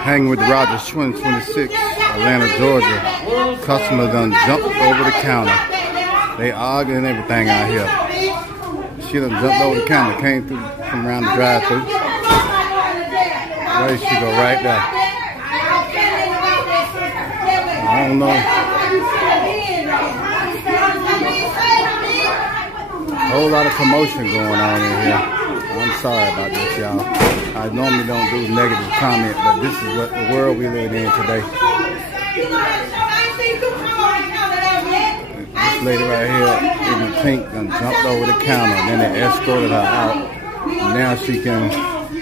Hanging with the Rogers 2026, Atlanta, Georgia. Customer done jumped over the counter. They arguing and everything out here. She done jumped over the counter, came through from around the drive-thru. There she go right there. I don't know. Whole lot of commotion going on in here. I'm sorry about this, y'all. I normally don't do negative comment, but this is what the world we live in today. This lady right here in the pink done jumped over the counter, and then they escorted her out. Now she can,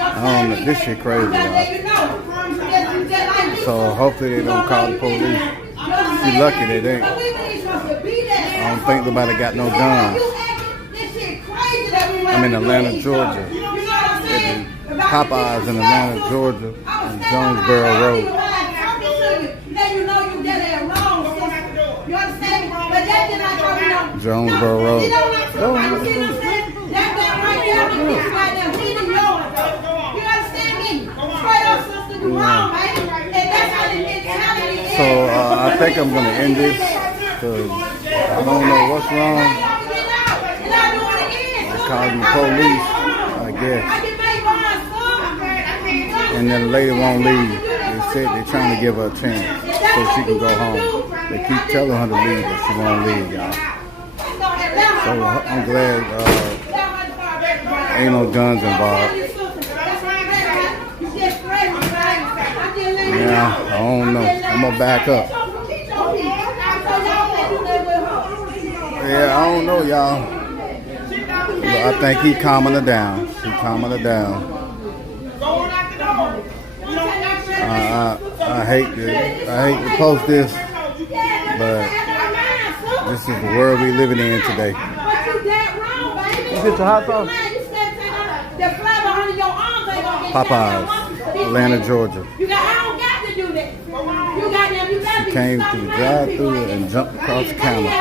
I don't know, this shit crazy, y'all. So hopefully they don't call the police. She lucky they didn't. I don't think nobody got no guns. I'm in Atlanta, Georgia. Popeyes in Atlanta, Georgia, on Jonesboro Road. Jonesboro Road. So I think I'm gonna end this because I don't know what's wrong. Calling the police, I guess. And then the lady won't leave. They said they're trying to give her a chance so she can go home. They keep telling her to leave, but she won't leave, y'all. So I'm glad ain't no guns involved. Yeah, I don't know. I'm gonna back up. Yeah, I don't know, y'all. I think he calming her down. He calming her down. I hate to post this, but this is the world we living in today. You get your hot sauce? Popeyes, Atlanta, Georgia. She came through the drive-thru and jumped across the counter.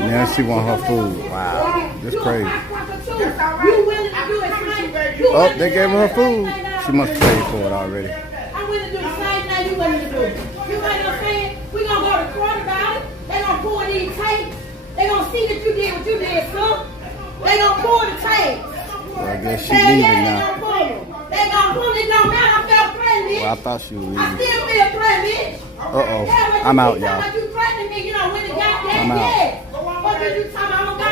Now she want her food. Wow, this crazy. Oh, they gave her food. She must have paid for it already. I'm willing to do the same thing you willing to do. You know what I'm saying? We're going to go to court about it. They're going to pull these tapes. They're going to see that you did what you did, son. They're going to pull the tapes. Well, I guess she's leaving now. They're going to pull it. Don't matter. I felt threatened. Well, I thought she was leaving. I still feel threatened. Uh-oh. I'm out, y'all. You threatening me, you know, when it got that. I'm out. What did you talk about?